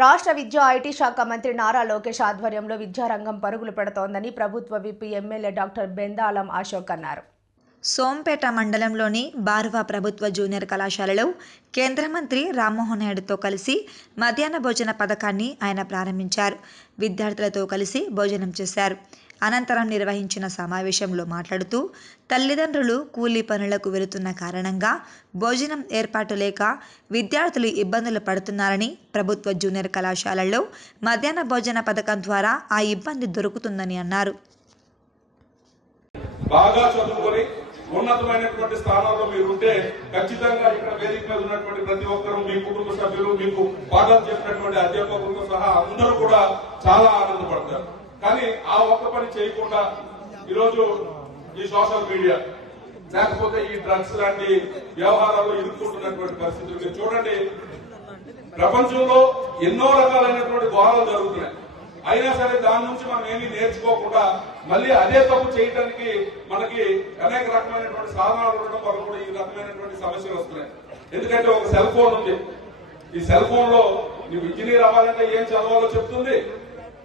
రాష్ట్ర విద్యా ఐటీ శాఖ మంత్రి నారా లోకేష్ ఆధ్వర్యంలో విద్యారంగం పరుగులు పెడుతోందని ప్రభుత్వ whip MLA doctor Bendalam Ashok అన్నారు. సోంపేట మండలంలోని బార్వా ప్రభుత్వ జూనియర్ కళాశాలలో కేంద్ర మంత్రి రామ్మోహన్ నాయుడుతో కలిసి మధ్యాహ్న భోజన పథకాన్ని ఆయన ప్రారంభించారు. విద్యార్థులతో కలిసి భోజనం చేశారు. అనంతరం నిర్వహించిన సమావేశంలో మాట్లాడుతూ తల్లిదండ్రులు కూలీ పనులకు వెళుతున్న కారణంగా భోజనం ఏర్పాటు లేక విద్యార్థులు ఇబ్బందులు పడుతున్నారని ప్రభుత్వ జూనియర్ కళాశాలల్లో మధ్యాహ్న భోజన పథకం ద్వారా ఆ ఇబ్బంది దొరుకుతుందని అన్నారు. బాగా చదువుకొని ఉన్నతమైనటువంటి స్థానాల్లో మీరు ఉంటే ఖచ్చితంగా ఇక్కడ వేదిక మీద ఉన్నటువంటి ప్రతి ఒక్కరూ మీ కుటుంబ సభ్యులు మీకు పాఠాలు చెప్పినటువంటి అధ్యాపకులతో సహా అందరూ కూడా చాలా ఆనందపడతారు. కానీ ఆ ఒక్క పని చేయకుండా ఈరోజు ఈ సోషల్ మీడియా లేకపోతే ఈ డ్రగ్స్ లాంటి వ్యవహారాలు ఇరుక్కుంటున్నటువంటి పరిస్థితులు మీరు చూడండి. ప్రపంచంలో ఎన్నో రకాలైనటువంటి ఘోరాలు జరుగుతున్నాయి. అయినా సరే దాని నుంచి మనం ఏమీ నేర్చుకోకుండా మళ్ళీ అదే తప్పు చేయడానికి మనకి అనేక రకమైనటువంటి సాధనాలు ఉండడం వల్ల కూడా ఈ రకమైనటువంటి సమస్యలు వస్తున్నాయి. ఎందుకంటే ఒక సెల్ ఫోన్ ఉంది. ఈ సెల్ ఫోన్లో నువ్వు ఇంజనీర్ అవ్వాలంటే ఏం చదవాలో చెప్తుంది?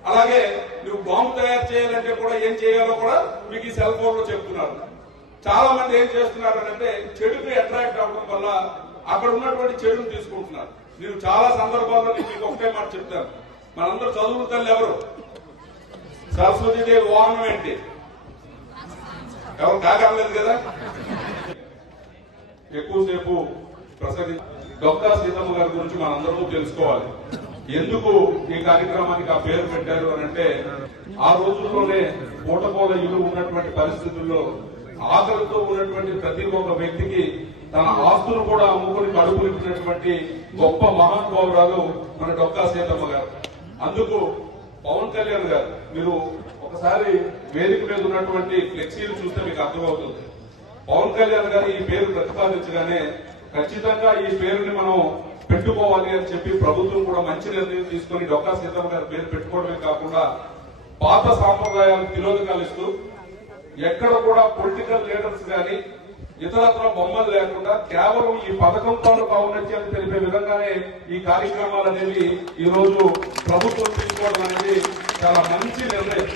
అలాగే నువ్వు బాంబు తయారు చేయాలంటే కూడా ఏం చేయాలో కూడా మీకు ఈ సెల్ ఫోన్లో చెప్తున్నారు. చాలా మంది ఏం చేస్తున్నారు అంటే చెడుకు అట్రాక్ట్ అవ్వడం వల్ల అక్కడ ఉన్నటువంటి చెడును తీసుకుంటున్నారు. నేను చాలా సందర్భాల్లో మీకు ఒకటే మాట చెప్తాను. మనందరూ చదువులు తల్లి ఎవరు? సరస్వతీదేవి వాహనం ఏంటి? ఎవరు కాకర్లేదు కదా? ఎక్కువసేపు ప్రసంగి డొక్కా సీతమ్మ గారి గురించి మనందరూ తెలుసుకోవాలి. ఎందుకు ఈ కార్యక్రమానికి ఆ పేరు పెట్టారు అని అంటే ఆ రోజుల్లోనే పూటపోల ఇల్లు ఉన్నటువంటి పరిస్థితుల్లో ఆకలితో ఉన్నటువంటి ప్రతి ఒక్క వ్యక్తికి తన ఆస్తులు కూడా అమ్ముకుని కడుపునిచ్చినటువంటి గొప్ప మహానుభావురాలు మన డొక్కా సీతమ్మ గారు. అందుకు పవన్ కళ్యాణ్ గారు మీరు ఒకసారి వేదిక మీద ఉన్నటువంటి ఫ్లెక్సీలు చూస్తే మీకు అర్థమవుతుంది. పవన్ కళ్యాణ్ గారు ఈ పేరు ప్రతిపాదించగానే ఖచ్చితంగా ఈ పేరుని మనం పెట్టుకోవాలి అని చెప్పి ప్రభుత్వం కూడా మంచి నిర్ణయం తీసుకుని డొక్కా సీతమ్మ గారి పేరు పెట్టుకోవడమే కాకుండా పాత సాంప్రదాయాలకు తిరోధకాలు ఇస్తూ ఎక్కడ కూడా పొలిటికల్ లీడర్స్ గాని ఇతరత్ర బొమ్మలు లేకుండా కేవలం ఈ పథకం తాలూకు ఔన్నత్యాన్ని తెలిపే విధంగానే ఈ కార్యక్రమాలు అనేవి ఈ రోజు ప్రభుత్వం తీసుకోవడం అనేది చాలా మంచి నిర్ణయం.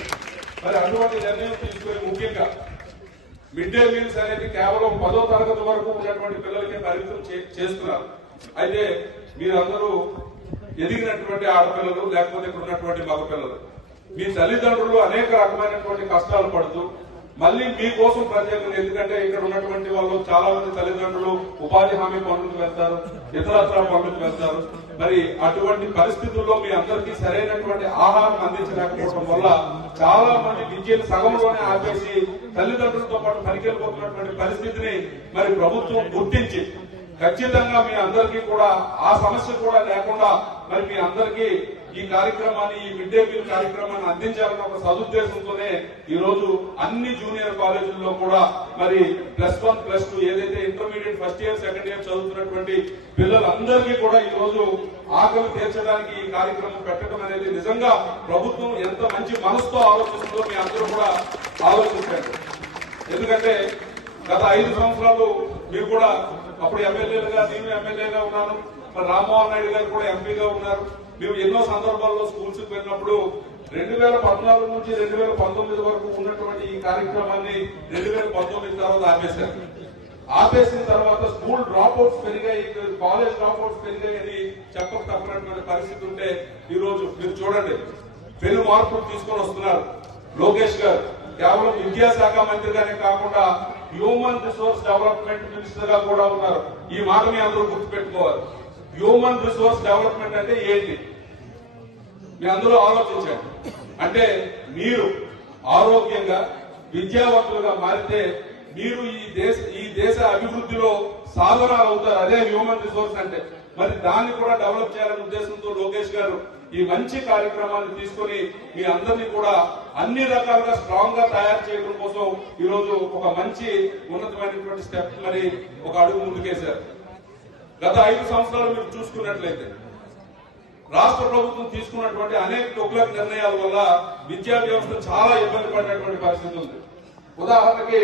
మరి అటువంటి నిర్ణయం తీసుకుని ముఖ్యంగా మిడ్ డే మీల్స్ అనేది కేవలం పదో తరగతి వరకు ఉన్నటువంటి పిల్లలకే పరిమితం చే- చేస్తున్నారు. అయితే మీరందరూ ఎదిగినటువంటి ఆడపిల్లలు లేకపోతే ఇక్కడ ఉన్నటువంటి మగపిల్లలు మీ తల్లిదండ్రులు అనేక రకమైనటువంటి కష్టాలు పడుతూ మళ్ళీ మీకోసం ప్రత్యేకంగా ఎందుకంటే ఇక్కడ ఉన్నటువంటి వాళ్ళు చాలా మంది తల్లిదండ్రులు ఉపాధి హామీ పనులకు వెళ్తారు ఇతరత్ర పనులకు వెళ్తారు. మరి అటువంటి పరిస్థితుల్లో మీ అందరికీ సరైనటువంటి ఆహారం అందించలేకపోవడం వల్ల చాలా మంది విద్యను సగంలోనే ఆపేసి తల్లిదండ్రులతో పాటు పనికెళ్ళిపోతున్నటువంటి పరిస్థితిని మరి ప్రభుత్వం గుర్తించి ఖచ్చితంగా మీ అందరికీ కూడా ఆ సమస్య కూడా లేకుండా మరి మీ అందరికీ ఈ కార్యక్రమాన్ని ఈ మిడ్ డే మీల్ కార్యక్రమాన్ని అందించాలన్న ఒక సదుద్దేశంతోనే ఈ రోజు అన్ని జూనియర్ కాలేజీల్లో కూడా మరి ప్లస్ వన్ ప్లస్ టూ ఏదైతే intermediate first year second year చదువుతున్నటువంటి పిల్లలందరికీ కూడా ఈ రోజు ఆకలి తీర్చడానికి ఈ కార్యక్రమం పెట్టడం అనేది నిజంగా ప్రభుత్వం ఎంత మంచి మనసుతో ఆలోచిస్తుందో మీ అందరూ కూడా ఆలోచించండి. ఎందుకంటే గత ఐదు సంవత్సరాలు మీరు కూడా అప్పుడు ఎమ్మెల్యేలుగా నేను ఎమ్మెల్యేగా ఉన్నాను. మరి రామ్మోహన్ నాయుడు గారు కూడా ఎంపీగా ఉన్నారు. మేము ఎన్నో సందర్భాల్లో స్కూల్స్కి వెళ్ళినప్పుడు రెండు వేల పద్నాలుగు నుంచి రెండు వేల పంతొమ్మిది వరకు ఉన్నటువంటి ఈ కార్యక్రమాన్ని రెండు వేల పంతొమ్మిది తర్వాత ఆపేశారు. ఆపేసిన తర్వాత స్కూల్ డ్రాప్ అవుట్స్ పెరిగాయి కాలేజ్ డ్రాప్ అవుట్స్ పెరిగాయి అని చెప్పక తప్పనటువంటి పరిస్థితి ఉంటే ఈ రోజు మీరు చూడండి. పెను మార్పులు తీసుకొని వస్తున్నారు. లోకేష్ గారు కేవలం విద్యాశాఖ మంత్రిగానే కాకుండా హ్యూమన్ రిసోర్స్ డెవలప్మెంట్ మినిస్టర్గా కూడా ఉన్నారు. ఈ మాట మీ అందరూ గుర్తుపెట్టుకోవాలి. హ్యూమన్ రిసోర్స్ డెవలప్మెంట్ అంటే ఏంటి? మీ అందరూ ఆలోచించండి. అంటే మీరు ఆరోగ్యంగా విద్యావంతులుగా మారితే మీరు ఈ దేశ ఈ దేశ అభివృద్ధిలో సాధనాలు అవుతారు. అదే హ్యూమన్ రిసోర్స్ అంటే. మరి దాన్ని కూడా డెవలప్ చేయాలనే ఉద్దేశంతో లోకేష్ గారు ఈ మంచి కార్యక్రమాన్ని తీసుకొని మీ అందరినీ కూడా అన్ని రకాలుగా స్ట్రాంగ్గా తయారు చేయడం కోసం ఈ రోజు ఒక మంచి ఉన్నతమైనటువంటి స్టెప్ మరి ఒక అడుగు ముందుకేశారు. గత ఐదు సంవత్సరాలు మీరు చూసుకున్నట్లయితే రాష్ట్ర ప్రభుత్వం తీసుకున్నటువంటి అనేక టొక్లక్ నిర్ణయాల వల్ల విద్యా వ్యవస్థ చాలా ఇబ్బంది పడినటువంటి పరిస్థితి ఉంది. ఉదాహరణకి